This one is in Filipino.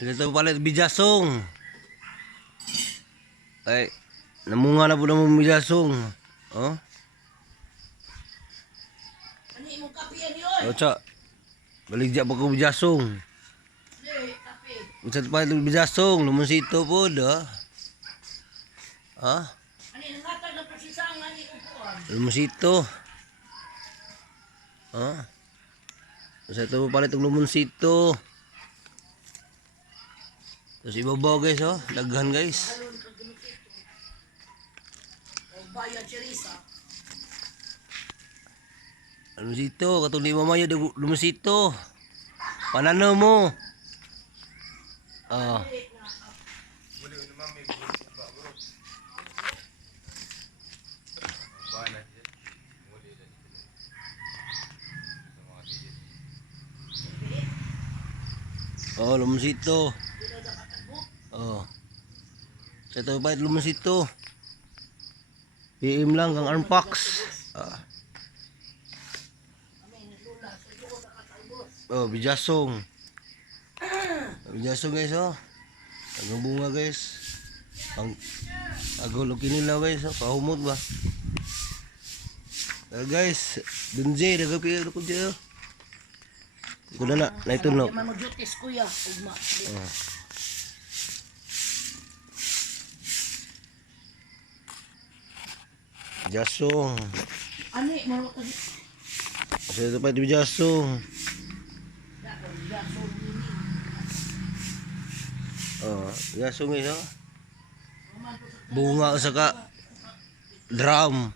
Dito pala bijasong. Ay, namunga na po na mong bijasong. Oh. Ani mo kape ani oy. Ocha. Baligya pa ko bijasong. Kape. Usat pa ito bijasong, lumusito po da. Ha? Ani nangatag na pasisang ani upuan. Lumusito. Ha? Usat pa pala itong lumusito. Terus ibabaw guys oh, daghan guys. Halon ka ginukito. O bayad Cherisa. Lumusito, katong di mamaya lumusito. Panano mo. Ah. Oh, lumusito. Oh. Sa ito pa lumusito. PM lang kang Armpax. Ah. Oh, bijasong. Bijasong guys oh. Ang bunga guys. Ang agulog nila guys oh, pahumot ba. Guys, dunjay nagapi ko diyo. Kuno na itunog. Manujutis kuya ugma. Oh. Bijasong. Ani mo ka Sa ito pa bijasong. Oh, bijasong guys oh. Bunga sa ka drum.